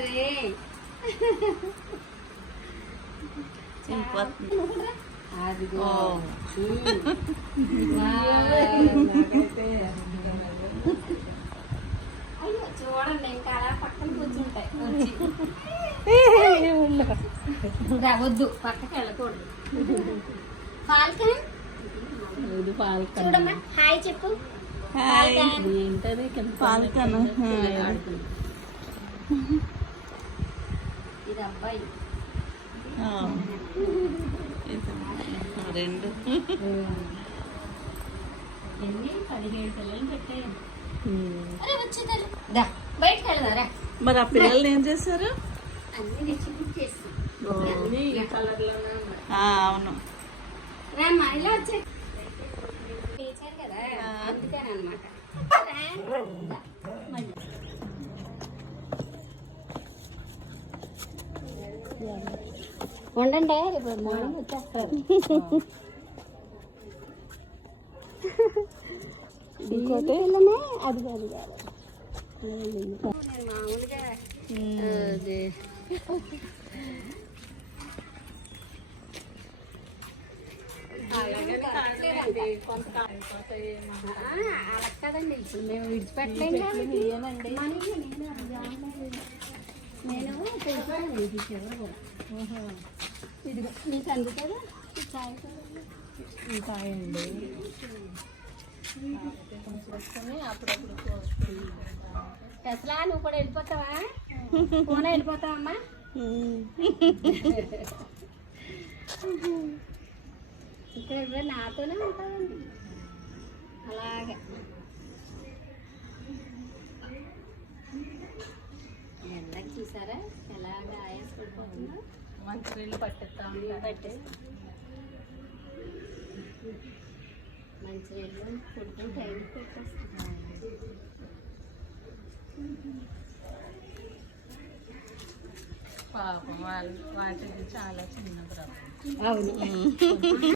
మరి అదిగో అయ్యో చూడండి ఇంకా అలా పక్కన కూర్చుంటాయి వద్దు పక్కకి వెళ్ళకూడదు. ఫాల్కన్ చూడమ్మా హాయ్ చెప్పు. ఫాల్కన్ ఇది అబ్బాయి రెండు 15 పిల్లలు పెట్టాయి. అరే వచ్చేదారు బయటకు వెళ్దారా. మరి ఆ పిల్లల్ని ఏం చేశారు? అన్ని తెచ్చి బుక్ చేస్తాం. అవును రామ్మా ఇలా వచ్చే టీచర్ కదా అందుకేనమాట. ఉండండి రేపు మార్నింగ్ వచ్చేస్తారు. ఇంకోటి అది కాదు మామూలుగా అలా కదండి ఇప్పుడు మేము విడిచిపెట్టలేము. నేను ఇదిగో నీకు అందుకదా కాయ అండి. అసలా నువ్వు కూడా వెళ్ళిపోతావా? ఫోన్ వెళ్ళిపోతావమ్మా? ఇక్కడ నాతోనే ఉంటావండి అలాగే. ఎండకి చూసారా ఎలాగా ఆయాస పడిపోతుందో. మంచి నీళ్ళు పట్టిస్తాం మంచి నీళ్ళు పుట్టుకుని టైంకి పెట్టేస్తాం. పాపం వాళ్ళు వాటికి చాలా చిన్న ప్రాబ్లం. అవును.